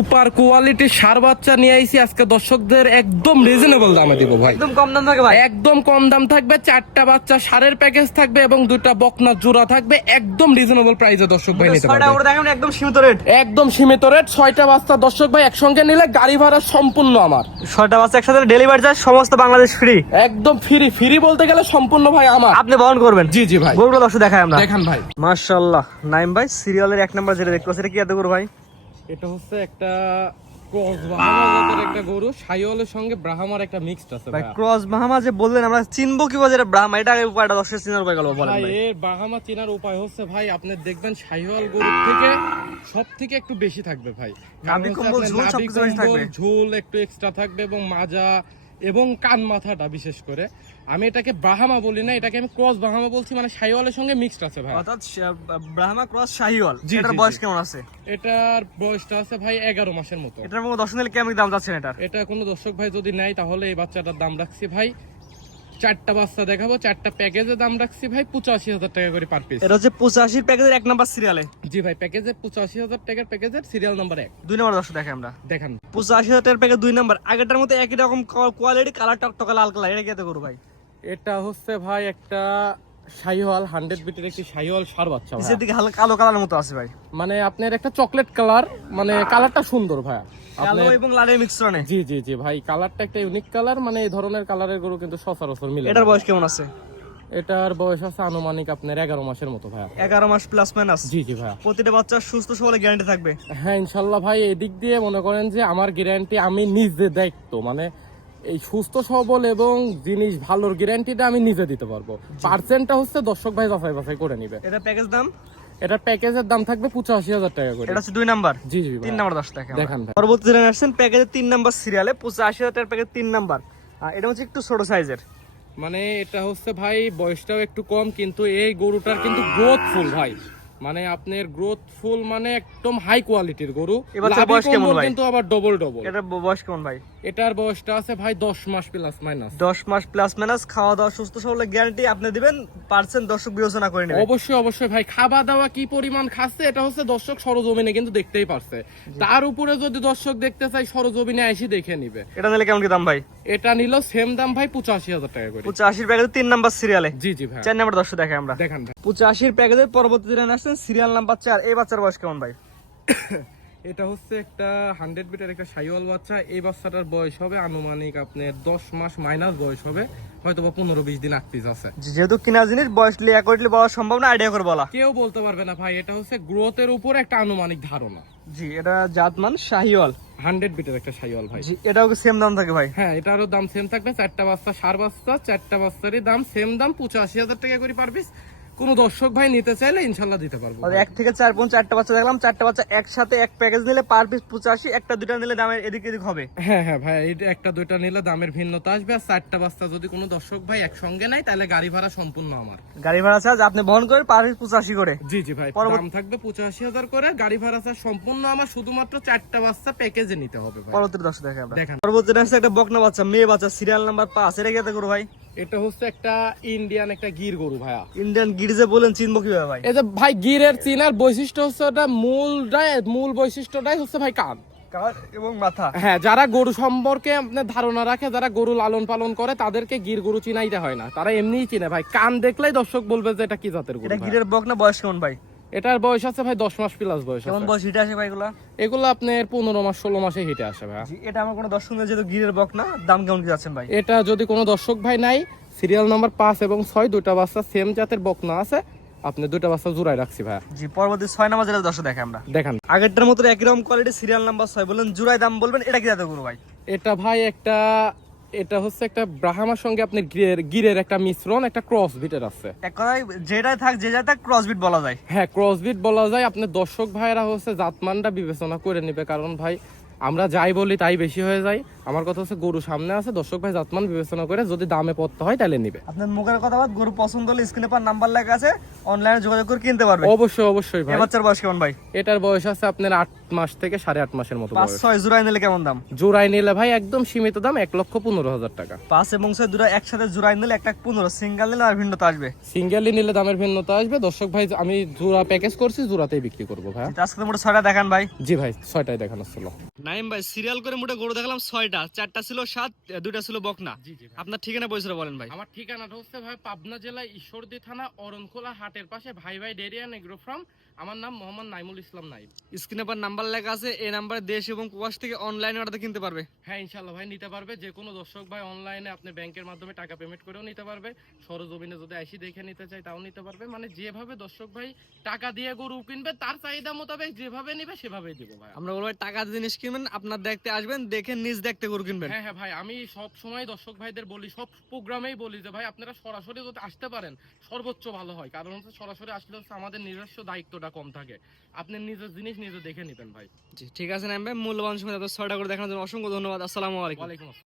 Super quality সার বাচ্চা নিয়ে আইছি আজকে দর্শকদের একদম রিজনেবল দামে দিব ভাই। একদম কম দাম থাকে ভাই, একদম কম দাম থাকবে, 4টা বাচ্চা সারের প্যাকেজ থাকবে এবং 2টা বকনা জোড়া থাকবে, একদম রিজনেবল প্রাইসে দর্শক ভাই নিতে পারবে। একদম সীমিত রেট, একদম সীমিত রেট। 6টা বাচ্চা দর্শক ভাই একসঙ্গে নিলে গাড়ি ভাড়া সম্পূর্ণ আমার। 6টা বাচ্চা একসাথে ডেলিভারি চার্জ সমস্ত বাংলাদেশ ফ্রি, একদম ফ্রি। ফ্রি বলতে গেলে সম্পূর্ণ ভাই আমার, আপনি বহন করবেন। জি জি ভাই, গরুগুলো দর্শক দেখাই আমরা। দেখান ভাই। মাশাআল্লাহ, নাইম ভাই সিরিয়ালের 1 নাম্বার যেটা দেখতে পাচ্ছেন, এটা কি এত গরু ভাই? এটা হচ্ছে একটা ক্রস বাহামার একটা গরু, শাহিওয়ালের সঙ্গে ব্রাহ্মার একটা মিক্সড আছে ভাই ভাই। ক্রস বাহামা যে বললেন, আমরা চিনবো কি বাজারে ব্রাহ্মা, এটা আগে উপায়টা দর্শক চিনার উপায় গেল বলেন ভাই ভাই। এর বাহামা চেনার উপায় হচ্ছে ভাই, আপনি দেখবেন শাহিওয়াল গরুর থেকে সব থেকে একটু বেশি থাকবে ভাই। নাভি কম্বল, ঝোল সবকিছু বেশি থাকবে। ঝোল একটু এক্সট্রা থাকবে এবং মাজা এবং কান মাথাটা বিশেষ করে। আমি এটাকে ব্রাহ্মা বলি না, এটাকে আমি ক্রস ব্রাহ্মা বলছি, মানে শাহিওয়ালের সঙ্গে মিক্সড আছে ভাই। অর্থাৎ ব্রাহ্মা ক্রস শাহিওয়াল। জি, এটার জি, বয়স জি। কেমন আছে? এটার বয়সটা আছে ভাই 11 মাসের মতো। এটার মধ্যে দর্শক নিলে কেমন দাম যাচ্ছে এটার? এটা কোনো দর্শক ভাই যদি নেয় তাহলে এই বাচ্চাটার দাম রাখছি ভাই, 4টা বাচ্চা দেখাবো, 4টা প্যাকেজের দাম রাখছি ভাই 85,000 টাকা করে পার পিস। এটা হচ্ছে 85 প্যাকেজের 1 নাম্বার সিরিয়ালে। জি ভাই, প্যাকেজের 85,000 টাকার প্যাকেজের সিরিয়াল নাম্বার 1। 2 নাম্বার দর্শক দেখে আমরা। দেখান। 85,000 টাকার প্যাকেজ 2 নাম্বার, আগেরটার মতো একই রকম কোয়ালিটি, কালার টকটকা লাল কালার। এটা কি এত গরু ভাই? এটা হচ্ছে ভাই একটা শাহিওয়াল 100 বিটের একটি শাহিওয়াল ষাঁড় বাচ্চা ভাই। নিচের দিকে হালকা কালো কালারের মতো আছে ভাই, মানে আপনার একটা চকলেট কালার, মানে কালারটা সুন্দর ভাই। কালো এবং লালের মিশ্রণে। জি জি জি ভাই, কালারটা একটা ইউনিক কালার, মানে এই ধরনের কালারের গরু কিন্তু সচরাচর মিলে। এটার বয়স কেমন আছে? এটার বয়স আছে আনুমানিক আপনার 11 মাসের মতো ভাই। 11 মাস প্লাস মাইনাস। জি জি ভাই। প্রতিটা বাচ্চা সুস্থ সবলে গ্যারান্টি থাকবে। হ্যাঁ ইনশাল্লাহ ভাই, এদিক দিয়ে মনে করেন যে আমার গ্যারান্টি, আমি নিজে দায়িত্ব, মানে এই সুস্থ সবল এবং জিনিস ভালোর গ্যারান্টিটা আমি নিজে দিতে পারবো। পার্সেন্টটা হচ্ছে দর্শক ভাই যাচাই বাছাই করে নিবে। এটা প্যাকেজ দাম, এটার প্যাকেজের দাম থাকবে 85,000 টাকা করে। এটা হচ্ছে 2 নাম্বার। জি জি ভাই। 3 নাম্বার দর্শক দেখেন দেখান ভাই। পরবর্তী জেনে আসছেন প্যাকেজের 3 নাম্বার সিরিয়ালে 85,000 টাকার প্যাকেজ 3 নাম্বার। আর এটা হচ্ছে একটু ছোট সাইজের। মানে এটা হচ্ছে ভাই বয়সটাও একটু কম, কিন্তু এই গরুটার কিন্তু গ্রোথফুল ভাই, মানে আপনার গ্রোথফুল, মানে একদম হাই কোয়ালিটির গরু। এবার বয়স কেমন ভাই? কিন্তু আবার ডবল ডবল। এটার বয়স কেমন ভাই? এটার বয়সটা আছে ভাই 10 মাস প্লাস মাইনাস। 10 মাস প্লাস মাইনাস, খাওয়া দাওয়া সুস্থ সবলে গ্যারান্টি আপনি দিবেন, পার্সেন্ট দর্শক বিবেচনা করে নেবেন। অবশ্যই অবশ্যই ভাই, খাওয়া দাওয়া কি পরিমাণ খাচ্ছে এটা হচ্ছে দর্শক সরজমিনে কিন্তু দেখতেই পারছে। তার উপরে যদি দর্শক দেখতে চাই সরজমিনে এসে দেখে নিবে। এটা নিলে কেমন কি দাম ভাই? এটা নিল সেম দাম ভাই 85,000 টাকা করে। 85 প্যাকেজের 3 নাম্বার সিরিয়ালে। জি জি ভাই। 4 নাম্বার দর্শক দেখে আমরা। দেখান ভাই। 85 প্যাকেজের পরবর্তী জেনে আসছেন সিরিয়াল নাম্বার 4। এই বাচ্চার বয়স কেমন ভাই? এটা হচ্ছে একটা 100 বিটের একটা শাহিওয়াল বাচ্চা। এই বাচ্চাটার বয়স হবে আনুমানিক আপনার 10 মাস মাইনাস বয়স হবে, হয়তো বা 15-20 দিন আকটিভ আছে। যেহেতু কিনা জিনিস, বয়স লিয়াকটলি বলা সম্ভব না, আইডিয়া করে বলা কেউ বলতে পারবে না ভাই, এটা হচ্ছে গ্রোথের উপর একটা আনুমানিক ধারণা। জি। এটা জাতমান শাহিওয়াল 100 বিটের একটা শাহিওয়াল ভাই। জি। এটাও সেম দাম থাকে ভাই? হ্যাঁ, এটারও দাম সেম থাকবে। 4টা বাচ্চা ষাঁড় বাচ্চা, 4টা বাচ্চারই দাম সেম দাম 85,000 টাকা করে পার পিস। কোনো দর্শক ভাই নিতে চাইলে ইনশাল্লাহ দিতে পারবো। 1 থেকে 4 পর্যন্ত 4টা বাচ্চা দেখলাম, 4টা বাচ্চা একসাথে এক প্যাকেজ নিলে পার পিস 85, একটা দুইটা নিলে দামের এদিক এদিক হবে। হ্যাঁ হ্যাঁ ভাই, এটা একটা দুইটা নিলে দামের ভিন্নতা আসবে। আর 4টা বাচ্চা যদি কোনো দর্শক ভাই একসঙ্গে নেয় তাহলে গাড়ি ভাড়া সম্পূর্ণ আমার। গাড়ি ভাড়া চার্জ আপনি বহন করেন, পার পিস 85 করে। জি জি ভাই, দাম থাকবে 85,000 করে, গাড়ি ভাড়া চার্জ সম্পূর্ণ আমার। শুধুমাত্র 4টা বাচ্চা প্যাকেজে নিতে হবে ভাই। পরবর্তী দর্শক দেখে আমরা। দেখান। পরবর্তী আসছে একটা বকনা বাচ্চা, মেয়ে বাচ্চা, সিরিয়াল নাম্বার 5। এটা কি এত গরু ভাই? এটা হচ্ছে একটা ইন্ডিয়ান একটা গির গরু ভাইয়া। ইন্ডিয়ান গিরিজে বলেন, চিনবো কিভাবে ভাই? এই যে ভাই গিরের চিনার বৈশিষ্ট্য হচ্ছে ওটা মূল বৈশিষ্ট্যটাই হচ্ছে ভাই কান কান এবং মাথা। হ্যাঁ, যারা গরু সম্পর্কে আপনার ধারণা রাখে, যারা গরু লালন পালন করে, তাদেরকে গির গরু চিনাইতে হয় না, তারা এমনিই চিনে ভাই। কান দেখলেই দর্শক বলবে যে এটা কি জাতের গরু। এটা ভাই। গিরের বকনা, বয়স কেমন ভাই? এটার বয়স আছে ভাই 10 মাস প্লাস বয়স কেমন আছে। বয়স হিটে আসে ভাই এগুলা? এগুলো আপনার 15 মাস 16 মাসে হিটে আসে ভাই। জি। এটা আমার কোনো দর্শক নেই, যেহেতু গিরের বকনা, দাম কেমন কি যাচ্ছেন ভাই? এটা যদি কোনো দর্শক ভাই নাই, সিরিয়াল নাম্বার 5 এবং 6 দুইটা বাচ্চা সেম জাতের বকনা আছে, আপনি দুইটা বাচ্চা জোড়ায় রাখছি ভাই। জি। পরবর্তী 6 নাম্বার যেটা দর্শক দেখে আমরা। দেখান। আগেরটার মতো একই রকম কোয়ালিটি, সিরিয়াল নাম্বার 6 বলেন, জুড়াই দাম বলবেন। এটা কি জাতের গরু ভাই? এটা ভাই একটা, এটা হচ্ছে একটা ব্রাহ্মার সঙ্গে আপনার গিরের একটা মিশ্রণ, একটা ক্রস বিটের আছে। এক কথায় যেটাই থাক, যে যা থাক, ক্রসবিট বলা যায়। হ্যাঁ, ক্রসবিট বলা যায়। আপনার দর্শক ভাইরা হচ্ছে জাতমানটা বিবেচনা করে নিবে, কারণ ভাই আমরা যাই বলি তাই বেশি হয়ে যায়। আমার কথা হচ্ছে গরু সামনে আছে, দর্শক ভাই জাতমান বিবেচনা করে যদি দামে পড়তে হয় তাহলে নিবে। আপনার মুখের কথা বাদ, গরু পছন্দ হলে স্ক্রিনে পার নাম্বার লেখা আছে, অনলাইনে যোগাযোগ করে কিনতে পারবে। অবশ্যই অবশ্যই ভাই। এই বাচ্চার বয়স কেমন ভাই? এটার বয়স আছে আপনার 8 মাস থেকে 8.5 মাসের মতো বয়স। 5-6 জোড়ায় নিলে কেমন দাম? জোড়ায় নিলে ভাই একদম সীমিত দাম 1,15,000 টাকা। 5 এবং 6 দুটো একসাথে জোড়ায় নিলে 1,15,000, সিঙ্গেল নিলে আর ভিন্নতা আসবে। সিঙ্গেলি নিলে দামের ভিন্নতা আসবে। দর্শক ভাই আমি জোড়া প্যাকেজ করছি, জোড়াতেই বিক্রি করবো ভাই। আজকে মোটে 6টা দেখান ভাই। জি ভাই 6টাই দেখানো ছিল। নাইম ভাই, সিরিয়াল করে মোটে গরু দেখালাম 6টা, 4টা ছিল সাত, 2টা ছিল বকনা। জি জি ভাই। আপনার ঠিকানা পয়সা বলেন ভাই। আমার ঠিকানাটা হচ্ছে ভাই পাবনা জেলা ঈশ্বরদী থানা অরণখোলা হাটের পাশে ভাই ভাই ডেয়ারি অ্যান্ড এগ্রো ফার্ম। আমার নাম মোহাম্মদ নাইমুল ইসলাম নাইম। স্ক্রিনে পার নাম্বার লেখা আছে, এই নাম্বারে দেশ এবং প্রবাস থেকে অনলাইনে অর্ডার কিনতে পারবে। হ্যাঁ ইনশাল্লাহ ভাই নিতে পারবে। যে কোনো দর্শক ভাই অনলাইনে আপনি ব্যাংকের মাধ্যমে টাকা পেমেন্ট করেও নিতে পারবে, সরজমিনে যদি আইসি দেখে নিতে চাই তাও নিতে পারবে। মানে যেভাবে দর্শক ভাই টাকা দিয়ে গরু কিনবে তার চাহিদা মোতাবেক যেভাবে নিবে সেভাবেই দিব ভাই। আমরা বলবো টাকা দিয়ে জিনিস কিনবেন, আপনার দেখতে আসবেন, দেখে নিজ দেখতে গরু কিনবেন। হ্যাঁ হ্যাঁ ভাই, আমি সব সময় দর্শক ভাইদের বলি, সব প্রোগ্রামেই বলি যে ভাই আপনারা সরাসরি যদি আসতে পারেন সর্বোচ্চ ভালো হয়। কারণ হচ্ছে সরাসরি আসলে হচ্ছে আমাদের নিজস্ব দায়িত্বটা কম থাকে, আপনি নিজের জিনিস নিজে দেখে নিতেন ভাই। জি ঠিক আছে নাইম ভাই, মূল্যবান সময় এত 6টা করে দেখানোর জন্য অসংখ্য ধন্যবাদ। আসসালামু আলাইকুম। ওয়ালাইকুম আসসালাম।